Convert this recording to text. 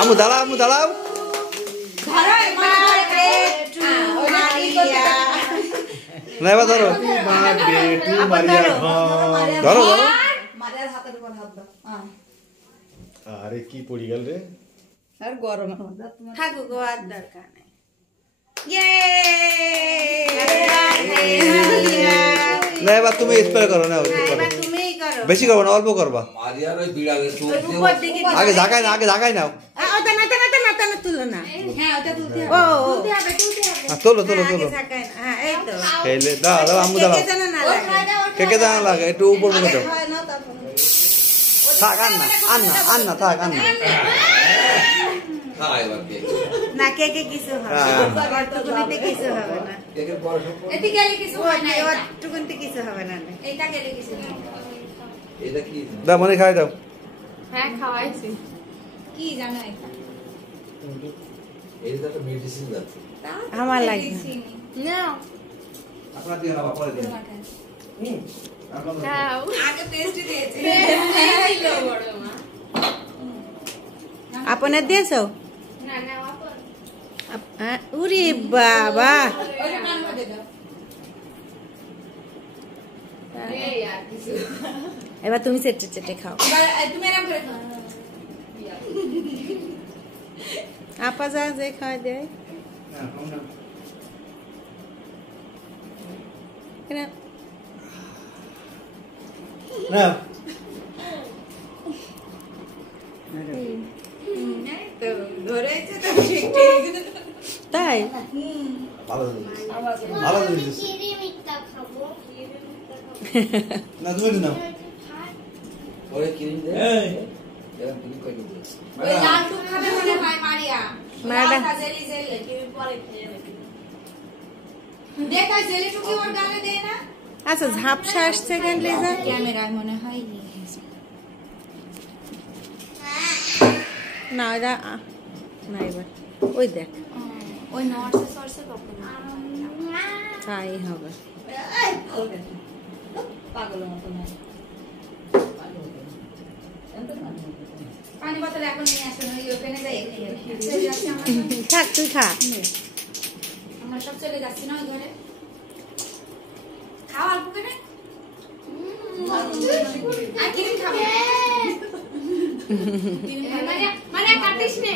আমু দাঁড়াও না এবার ধরো ধরো আরে কি পড়ি গেল রে আর গরম থাকো গো আর দরকার নেই না এবার তুমি স্প্রে করো না তুমিই করো বেশি করবো না অল্প করবা আগে ঝাঁকাই নাও তুলো না তোলো এই তো খেলে দাও আম্মু দাঁড়াও কেকে জানা লাগে একটু উপর মুখে দাও থাক আন না থাক আন না না কেকে কিছু হবে অটুকুনিতে কিছু হবে না এতে গেলে কিছু হয় না অটুকুনিতে কিছু হবে না এটা গেলে কিছু হয় এটা কি দাও মনে খাই দাও হ্যাঁ খাওয়াইছি কি জানো এটা এটা তো মেডিসিন যাচ্ছে আমার লাগে না আপনার দিয়ে না পরে দিন খাও আগে টেস্ট দিয়েছে দিলো বড় মা আপনে দিয়েছো না না আপন উরি বাবা ওটা কান করে দাও এই यार কিছু এবার তুমি চেটে খাও তুমি এরকম করে খাও আপা যা যে খাওয়া দেয় না তো ধরেছে তো ঠিক ঠিক তাই ভালো দিয়েছিস না তুমি নাও ওরে কিনে দে এই এরকম কিনে কই দিবে ওই লাড্ডু খাবে মনে হয় মারিয়া ম্যাডাম। জেলি জেলি তুমি পরে খেয়ে নেবে দেখা জেলি টুকি ওর গালে দেয় না আচ্ছা ঝাপসা আসছে কেন লেজা ক্যামেরায় মনে হয় না ওটা না এবার ওই দেখ ওই নর্সে সরসে কখন তাই হবে পাগলের মতো না পানি বোতল এখন নিয়ে আসেন ওই ওখানে যাই থাক তুই খা আমরা সব চলে যাচ্ছি না ওই ঘরে খাও অল্প করে আর কিনে খাবো মানে কাটিস নে